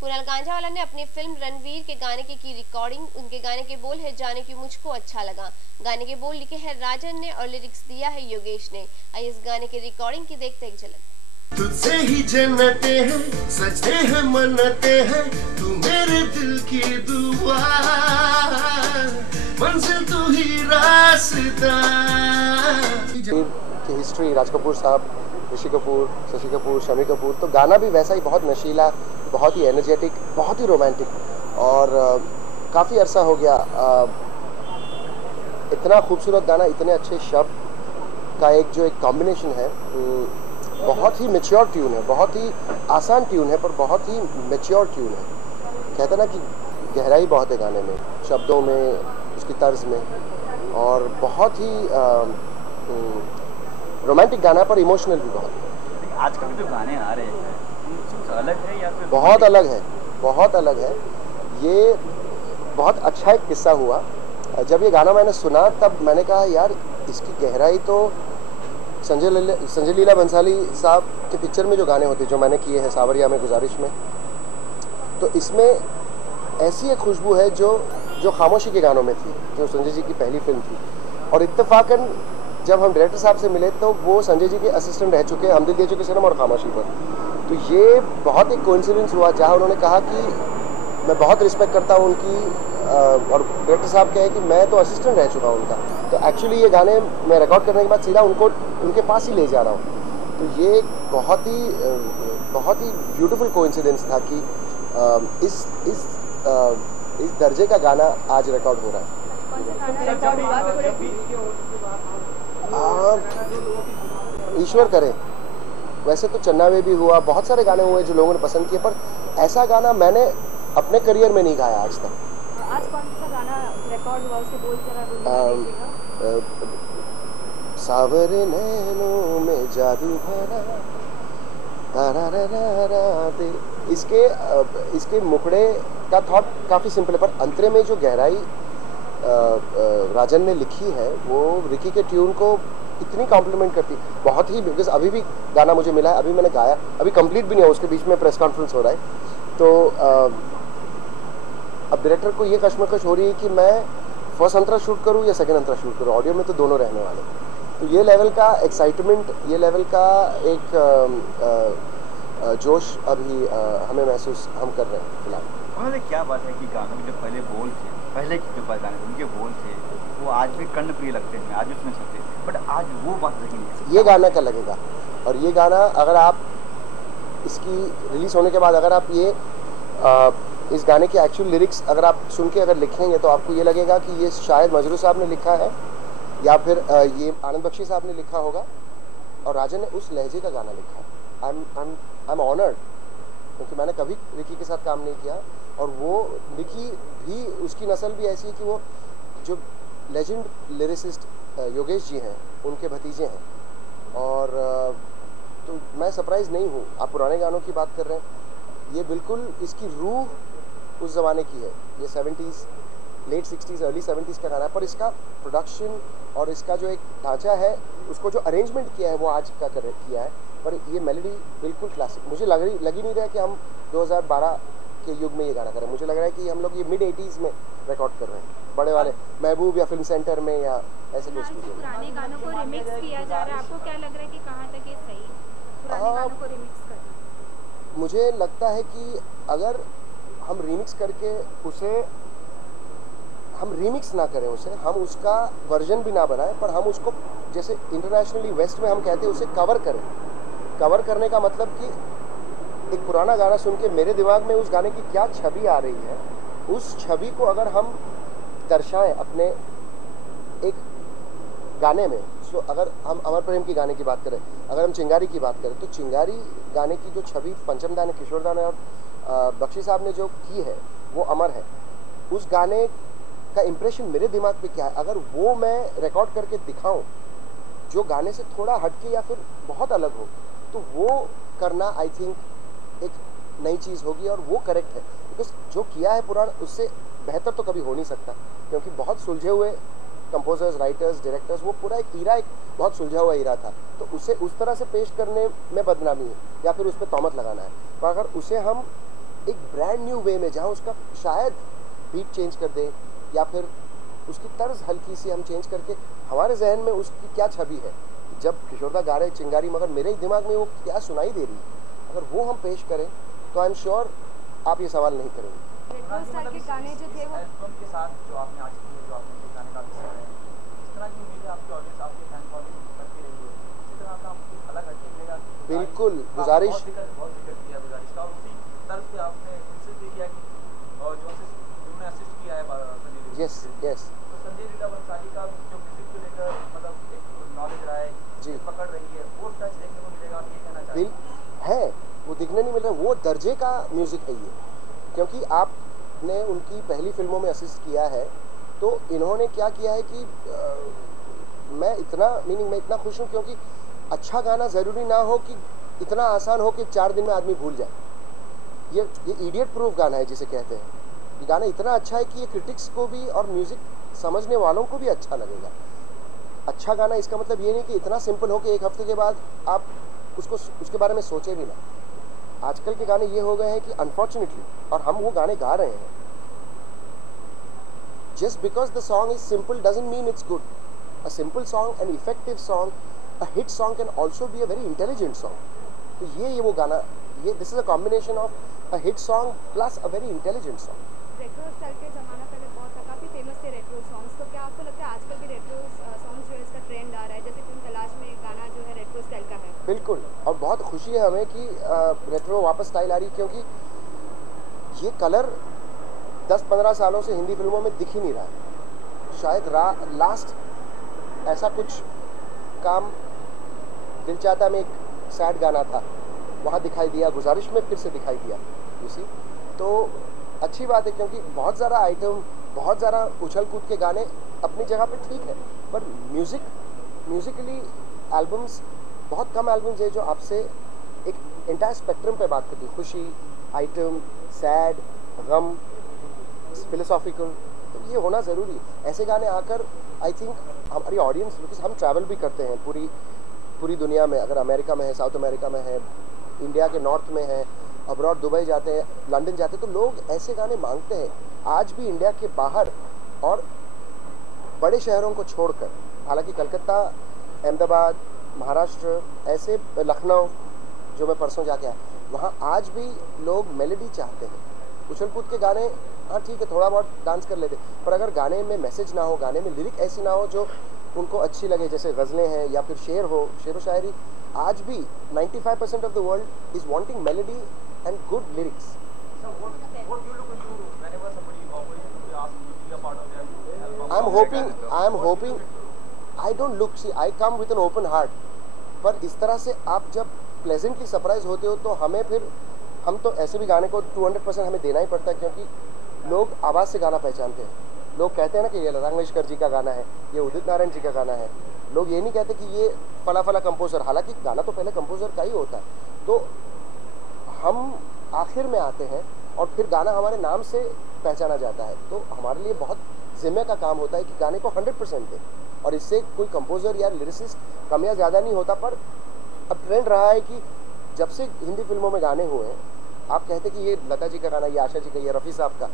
कुणाल गांजावाला ने अपनी फिल्म रणवीर के गाने की रिकॉर्डिंग। उनके गाने के बोल है जाने की मुझको अच्छा लगा। गाने के बोल लिखे हैं राजन ने और लिरिक्स दिया है योगेश ने। आइए इस गाने की रिकॉर्डिंग की देखते एक झलक। तुझसे ही जन्नते हैं, सजते हैं मन्नते हैं, तू मेरे दिल की दुआ, मंजिल तू ही रास्ता। की हिस्ट्री, राज कपूर साहब, ऋषि कपूर, शशि कपूर, शमी कपूर, तो गाना भी वैसा ही बहुत नशीला, बहुत ही एनर्जेटिक, बहुत ही रोमांटिक और काफ़ी अरसा हो गया इतना खूबसूरत गाना, इतने अच्छे शब्द का एक जो एक कॉम्बिनेशन है, बहुत ही मैच्योर ट्यून है, बहुत ही आसान ट्यून है पर बहुत ही मैच्योर ट्यून है। कहते ना कि गहराई बहुत है गाने में, शब्दों में, उसकी तर्ज में, और बहुत ही रोमांटिक गाना पर इमोशनल भी बहुत है। आजकल जो गाने आ रहे हैं कुछ अलग है या फिर बहुत अलग है, बहुत अलग है। ये बहुत अच्छा एक किस्सा हुआ। जब ये गाना मैंने सुना तब मैंने कहा यार इसकी गहराई तो संजय लीला बंसाली साहब के पिक्चर में जो गाने होते जो मैंने किए हैं, सावरिया में, गुजारिश में, तो इसमें ऐसी एक खुशबू है जो खामोशी के गानों में थी, जो संजय जी की पहली फिल्म थी। और इत्तेफाकन जब हम डायरेक्टर साहब से मिले तो वो संजय जी के असिस्टेंट रह चुके, हम दिल दे चुके सनम और खामोशी पर। तो ये बहुत एक कोइंसिडेंस हुआ जहाँ उन्होंने कहा कि मैं बहुत रिस्पेक्ट करता हूँ उनकी, और डायरेक्टर साहब कहे कि मैं तो असिस्टेंट रह चुका हूँ उनका, तो एक्चुअली ये गाने मैं रिकॉर्ड करने के बाद सीधा उनके पास ही ले जा रहा हूँ। तो ये बहुत ही ब्यूटीफुल कोइंसिडेंस था कि इस दर्जे का गाना आज रिकॉर्ड हो रहा है। ईश्वर करे, वैसे तो चन्नावे भी हुआ, बहुत सारे गाने हुए जो लोगों ने पसंद किए, पर ऐसा गाना मैंने अपने करियर में नहीं गाया आज तक। आज कौन सा गाना रिकॉर्ड हुआ, उसके बोल जरा सावरे नैनों में जादू भरा, दे। इसके मुखड़े का थॉट काफ़ी सिंपल है, पर अंतरे में जो गहराई राजन ने लिखी है वो रिकी के ट्यून को इतनी कॉम्प्लीमेंट करती, बहुत ही। बिकॉज अभी भी गाना मुझे मिला है, अभी मैंने गाया, अभी कंप्लीट भी नहीं हुआ, उसके बीच में प्रेस कॉन्फ्रेंस हो रहा है। तो अब डायरेक्टर को ये कश्मकश हो रही है कि मैं फर्स्ट अंतरा शूट करूँ या सेकंड अंतरा शूट करूँ, ऑडियो में तो दोनों रहने वाले। तो ये लेवल का एक्साइटमेंट, ये लेवल का एक जोश अभी हमें महसूस हम कर रहे हैं फिलहाल। उन्होंने क्या बात है कि गानों के जो पहले बोल थे, पहले के जो गाने उनके बोल थे वो आज भी कर्णप्रिय लगते हैं, आज भी सुन सकते हैं, बट आज वो बात रही नहीं। ये गाना का लगेगा, और ये गाना अगर आप इसकी रिलीज होने के बाद अगर आप ये इस गाने के एक्चुअल लिरिक्स अगर आप सुन के अगर लिखेंगे तो आपको ये लगेगा कि ये शायद मजरू साहब ने लिखा है या फिर ये आनंद बख्शी साहब ने लिखा होगा, और राजन ने उस लहजे का गाना लिखा है। आई एम ऑनर्ड, क्योंकि मैंने कभी रिकी के साथ काम नहीं किया, और वो रिकी भी, उसकी नस्ल भी ऐसी है कि वो जो लेजेंड लिरिसिस्ट योगेश जी हैं उनके भतीजे हैं। और तो मैं सरप्राइज़ नहीं हूँ। आप पुराने गानों की बात कर रहे हैं, ये बिल्कुल इसकी रूह उस ज़माने की है। ये 70s, late 60s, early 70s का गाना है, पर इसका प्रोडक्शन और इसका जो एक ढांचा है, उसको जो अरेंजमेंट किया है वो आज का किया है, पर ये मेलोडी बिल्कुल क्लासिक। मुझे लग ही नहीं रहा है कि हम 2012 के युग में ये गाना कर रहे हैं। मुझे लग रहा है कि हम लोग ये मिड 80s में रिकॉर्ड कर रहे हैं, बड़े वाले महबूब या फिल्म सेंटर में या ऐसे कोई स्टूडियो में। पुराने गानों को रिमिक्स किया जा रहा है, आपको क्या लग रहा है कि कहाँ तक ये सही है, पुराने गानों को रिमिक्स करना? मुझे लगता है कि अगर हम रीमिक्स करके उसे, हम रीमिक्स ना करें उसे, हम उसका वर्जन भी ना बनाएं, पर हम उसको जैसे इंटरनेशनली वेस्ट में हम कहते हैं उसे कवर करें। कवर करने का मतलब कि एक पुराना गाना सुन के मेरे दिमाग में उस गाने की क्या छवि आ रही है, उस छवि को अगर हम दर्शाएं अपने एक गाने में। सो अगर हम अमर प्रेम की गाने की बात करें, अगर हम चिंगारी की बात करें, तो चिंगारी गाने की जो छवि पंचम दा ने, किशोर दा ने और बख्शी साहब ने जो की है वो अमर है। उस गाने का इम्प्रेशन मेरे दिमाग पे क्या है, अगर वो मैं रिकॉर्ड करके दिखाऊं जो गाने से थोड़ा हटके या फिर बहुत अलग हो, तो वो करना आई थिंक एक नई चीज़ होगी, और वो करेक्ट है। बिकॉज जो किया है पुराना, उससे बेहतर तो कभी हो नहीं सकता, क्योंकि बहुत सुलझे हुए कंपोजर्स, राइटर्स, डायरेक्टर्स, वो पूरा एक बहुत सुलझा हुआ ईरा था। तो उसे उस तरह से पेश करने में बदनामी है या फिर उस पर तोहमत लगाना है। तो अगर उसे हम एक ब्रांड न्यू वे में, जहाँ उसका शायद बीट चेंज कर दे या फिर उसकी तर्ज हल्की सी हम चेंज करके हमारे जहन में उसकी क्या छवि है। जब किशोरदा गा रहे चिंगारी, मगर मेरे दिमाग में वो क्या सुनाई दे रही है, अगर वो हम पेश करें तो आई एम श्योर आप ये सवाल नहीं करेंगे। रेट्रो स्टाइल के गाने जो थे वो एल्बम के साथ जो आपने आज की जो आपने ये गाने काफी सुने हैं, इस तरह की उम्मीदें आपकी ऑडियंस आपकी फैन फॉलोइंग करती रही है, इसी तरह का कुछ अलग हटके मिलेगा? बिल्कुल, गुजारिश बहुत जिक्र किया गुजारिश का, और उसी तर्ज पे आपने इंसिस्ट भी किया कि जो उन्होंने असिस्ट किया है संजय लीला। यस यस, तो संजय लीला बंसाली का जो म्यूजिक को लेकर मतलब एक नॉलेज रहा है, जी पकड़ रही है, वो टच देखने को मिलेगा, आप ये कहना चाहते हैं? है, वो दिखने नहीं मिल रहा, वो दर्जे का म्यूज़िक है ये। क्योंकि आपने उनकी पहली फिल्मों में असिस्ट किया है, तो इन्होंने क्या किया है कि मैं इतना खुश हूँ, क्योंकि अच्छा गाना ज़रूरी ना हो कि इतना आसान हो कि 4 दिन में आदमी भूल जाए। ये इडियट प्रूफ गाना है जिसे कहते हैं। ये गाना इतना अच्छा है कि ये क्रिटिक्स को भी और म्यूज़िक समझने वालों को भी अच्छा लगेगा। अच्छा गाना इसका मतलब ये नहीं कि इतना सिंपल हो कि एक हफ्ते के बाद आप उसके बारे में सोचे भी ना। आजकल के गाने ये हो गए हैं कि अनफॉर्चुनेटली, और हम वो गाने गा रहे हैं, just because the song is simple doesn't mean it's good. A simple song, an effective song, a hit song can also be a very intelligent song. तो ये वो गाना, ये this is a combination of a hit song plus a very intelligent song. Retro style के ज़माना पहले बहुत था, काफ़ी फेमस थे रेट्रो सॉन्ग्स। तो क्या आपको लगता है आजकल भी रेट्रो सॉन्ग्स जो है इसका ट्रेंड आ रहा है? जैसे फिल्म तलाश में एक गाना जो है रेट्रो स्टाइल का है। बिल्कुल, और बहुत खुशी है हमें कि रेट्रो वापस स्टाइल आ रही, क्योंकि ये कलर 10-15 सालों से हिंदी फिल्मों में दिख ही नहीं रहा है। शायद लास्ट ऐसा कुछ काम दिल चाहता में एक सैड गाना था, वहाँ दिखाई दिया, गुजारिश में फिर से दिखाई दिया, इसी तो अच्छी बात है, क्योंकि बहुत ज़्यादा आइटम, बहुत ज़्यादा उछल कूद के गाने अपनी जगह पे ठीक है, पर म्यूज़िकली एल्बम्स, बहुत कम एल्बम्स है जो आपसे एक एंटायर स्पेक्ट्रम पे बात करती है, खुशी, आइटम, सैड, गम, फिलोसॉफिकल। तो ये होना ज़रूरी है। ऐसे गाने आकर आई थिंक हमारी ऑडियंस, बिकॉज हम ट्रैवल भी करते हैं पूरी दुनिया में, अगर अमेरिका में है, साउथ अमेरिका में है, इंडिया के नॉर्थ में है, अब्रॉड दुबई जाते हैं, लंदन जाते हैं, तो लोग ऐसे गाने मांगते हैं। आज भी इंडिया के बाहर और बड़े शहरों को छोड़कर, हालांकि कलकत्ता, अहमदाबाद, महाराष्ट्र, ऐसे लखनऊ जो मैं परसों जाके आया, वहाँ आज भी लोग मेलोडी चाहते हैं। उछल कूद के गाने, हाँ ठीक है, थोड़ा बहुत डांस कर लेते, पर अगर गाने में मैसेज ना हो, गाने में लिरिक ऐसी ना हो जो उनको अच्छी लगे, जैसे गज़लें हैं या फिर शेर व शायरी, आज भी 95% of the world is wanting melody and good lyrics. What do you look into whenever somebody offers you to ask you to be a part of their album? I am hoping, I don't look, see, I come with an open heart, पर इस तरह से आप जब pleasantly surprise होते हो तो हमें फिर, हम तो ऐसे भी गाने को 200% हमें देना ही पड़ता है, क्योंकि लोग आवाज़ से गाना पहचानते हैं। लोग कहते हैं ना कि ये लता मंगेशकर जी का गाना है, ये उदित नारायण जी का गाना है। लोग ये नहीं कहते कि ये फला कंपोज़र, हालांकि गाना तो पहले कंपोज़र का ही होता है। तो हम आखिर में आते हैं और फिर गाना हमारे नाम से पहचाना जाता है, तो हमारे लिए बहुत जिम्मे का काम होता है कि गाने को 100% दें, और इससे कोई कंपोज़र या लिरिसिस्ट कम या ज़्यादा नहीं होता। पर अब ट्रेंड रहा है कि जब से हिंदी फिल्मों में गाने हुए हैं, आप कहते कि ये लता जी का गाना, ये आशा जी का, ये रफ़ी साहब का,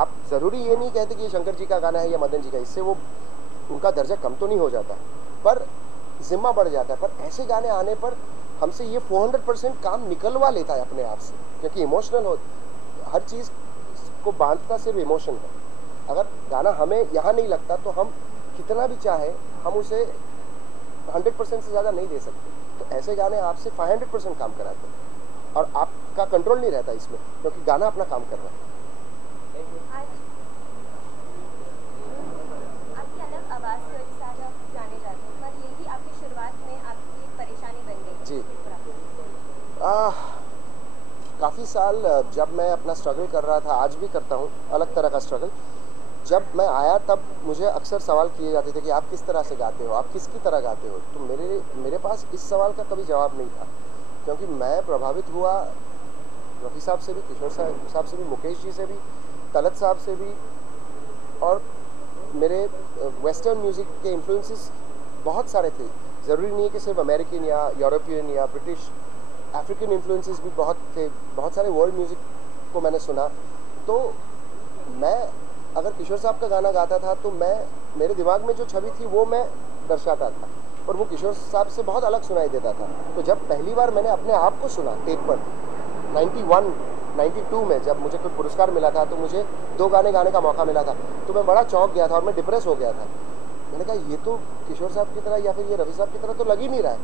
आप ज़रूरी ये नहीं कहते कि ये शंकर जी का गाना है या मदन जी का, इससे वो उनका दर्जा कम तो नहीं हो जाता, पर जिम्मा बढ़ जाता है। पर ऐसे गाने आने पर हमसे ये 400% काम निकलवा लेता है अपने आप से, क्योंकि इमोशनल हो, हर चीज़ को बांधता सिर्फ इमोशन है। अगर गाना हमें यहाँ नहीं लगता तो हम कितना भी चाहे, हम उसे 100% से ज़्यादा नहीं दे सकते। तो ऐसे गाने आपसे 500% काम कराते हैं, और आपका कंट्रोल नहीं रहता इसमें, क्योंकि गाना अपना काम कर रहा है। आपकी अलग आवाज़ की वजह से आज आप जाने जाते हैं, पर यही आपकी शुरुआत में आपकी एक परेशानी बन गई जी। काफ़ी साल जब मैं अपना स्ट्रगल कर रहा था, आज भी करता हूँ, अलग तरह का स्ट्रगल। जब मैं आया तब मुझे अक्सर सवाल किए जाते थे कि आप किस तरह से गाते हो, आप किसकी तरह गाते हो। तो मेरे पास इस सवाल का कभी जवाब नहीं था, क्योंकि मैं प्रभावित हुआ रफ़ी साहब से भी, किशोर साहब से भी, मुकेश जी से भी, तलत साहब से भी, और मेरे वेस्टर्न म्यूज़िक के इन्फ्लुएंसेस बहुत सारे थे। ज़रूरी नहीं है कि सिर्फ अमेरिकन या यूरोपियन या ब्रिटिश, अफ्रीकन इन्फ्लुएंसेस भी बहुत थे। बहुत सारे वर्ल्ड म्यूज़िक को मैंने सुना तो मैं अगर किशोर साहब का गाना गाता था तो मेरे दिमाग में जो छवि थी वो मैं दर्शाता था और वो किशोर साहब से बहुत अलग सुनाई देता था। तो जब पहली बार मैंने अपने आप को सुना टेप पर 91, 92 में जब मुझे कोई पुरस्कार मिला था तो मुझे 2 गाने गाने का मौका मिला था तो मैं बड़ा चौंक गया था और मैं डिप्रेस हो गया था। मैंने कहा ये तो किशोर साहब की तरह या फिर ये रफ़ी साहब की तरह तो लग ही नहीं रहा है।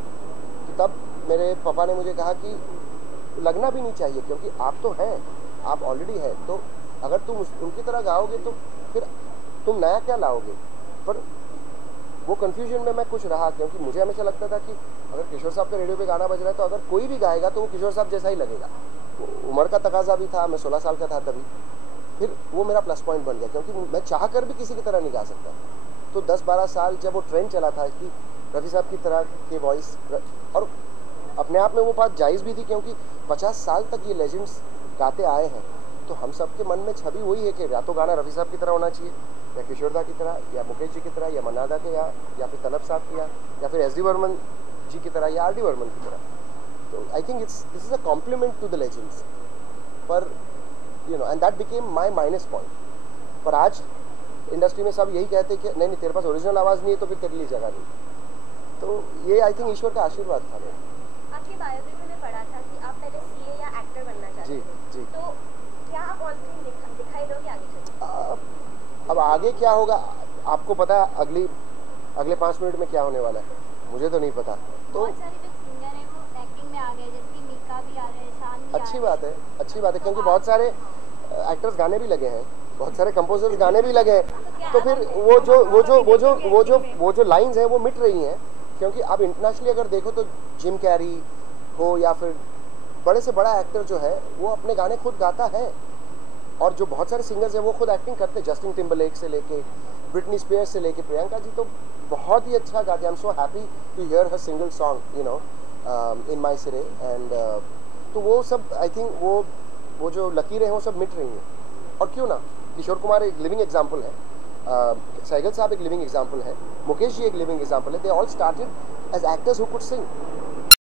तो तब मेरे पापा ने मुझे कहा कि लगना भी नहीं चाहिए क्योंकि आप तो हैं, आप ऑलरेडी हैं, तो अगर तुम उनकी तरह गाओगे तो फिर तुम नया क्या लाओगे। पर वो कन्फ्यूजन में मैं कुछ रहा क्योंकि मुझे हमेशा लगता था कि अगर किशोर साहब के रेडियो पे गाना बज रहा है तो अगर कोई भी गाएगा तो वो किशोर साहब जैसा ही लगेगा। उम्र का तकाजा भी था, मैं 16 साल का था तभी। फिर वो मेरा प्लस पॉइंट बन गया क्योंकि मैं चाह कर भी किसी की तरह नहीं गा सकता। तो 10-12 साल जब वो ट्रेंड चला था कि रफ़ी साहब की तरह के वॉइस, और अपने आप में वो बात जायज़ भी थी क्योंकि 50 साल तक ये लेजेंड्स गाते आए हैं तो हम सब के मन में छवि वही है कि या तो गाना रफ़ी साहब की तरह होना चाहिए या किशोर दा की तरह या मुकेश जी की तरह या मन्ना दा के या फिर तलब साहब की या फिर एस डी बर्मन जी की तरह या आर डी बर्मन की तरह। तो I think this is a compliment to the legends, पर and that became my minus point. पर आज इंडस्ट्री में सब यही कहते कि नहीं तेरे पास ओरिजिनल आवाज़ नहीं है तो फिर तेरे लिए जगह नहीं। तो ये आई थिंक ईश्वर का आशीर्वाद था। आपकी बायोग्राफी में पढ़ा था कि आप पहले सीए या एक्टर बनना चाहते थे। जी। तो क्या आप ऑन स्क्रीन दिखाई दोगे आगे चलकर? अब आगे क्या होगा आपको पता है, अगले 5 मिनट में क्या होने वाला है मुझे तो नहीं पता। तो बहुत सारे जो सिंगर हैं वो एक्टिंग में आ गए, जैसे कि मीका भी आ रहे हैं, शान भी अच्छी बात है क्योंकि बहुत सारे एक्टर्स गाने भी लगे हैं, बहुत सारे कंपोजर्स गाने भी लगे हैं। तो फिर वो जो लाइंस हैं वो मिट रही हैं क्योंकि अब इंटरनेशनली अगर देखो तो जिम कैरी हो या फिर बड़े से बड़ा एक्टर जो है वो अपने गाने खुद गाता है और जो बहुत सारे सिंगर्स हैं वो खुद एक्टिंग करते हैं। जस्टिन टिम्बरलेक से लेके ब्रिटनी स्पीयर्स से लेके प्रियंका जी तो बहुत ही अच्छा गाते हैं। I am so happy to hear her single song in my सिरे एंड तो वो सब आई थिंक वो जो लकीरें हैं वो सब मिट रही हैं। और क्यों ना, किशोर कुमार एक लिविंग एग्जाम्पल है, सहगल साहब एक लिविंग एग्जाम्पल है, मुकेश जी एक लिविंग एग्जाम्पल है। They all started as actors who could Singh